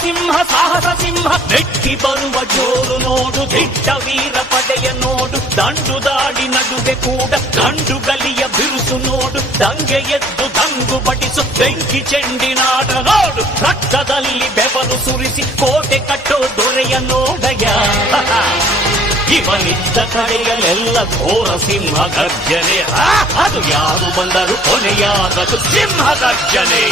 ಸಿಂಹ ಸಾಹಸ ಸಿಂಹ ಮೆಟ್ಟಿ ಬರುವ ಜೋರು ನೋಡು, ದಿಟ್ಟ ವೀರ ಪಡೆಯ ನೋಡು, ದಂಡು ದಾಡಿ ನಡುವೆ ಕೂಡ ಗಂಡುಗಲಿಯ ಬಿರುಸು ನೋಡು, ದಂಗೆ ಎದ್ದು ದಂಗು ಬಡಿಸು ಬೆಂಕಿ ಚೆಂಡಿನಾಡ ನೋಡು, ರಕ್ತದಲ್ಲಿ ಬೆವರು ಸುರಿಸಿ ಕೋಟೆ ಕಟ್ಟೋ ದೊರೆಯ ನೋಡಯ. ಇವನಿದ್ದ ಕಡೆಯಲ್ಲೆಲ್ಲ ಘೋರ ಸಿಂಹ ಗರ್ಜನೆ, ಅದು ಯಾರು ಬಂದರು ಕೊನೆಯಾಗದು ಸಿಂಹ ಗರ್ಜನೆ.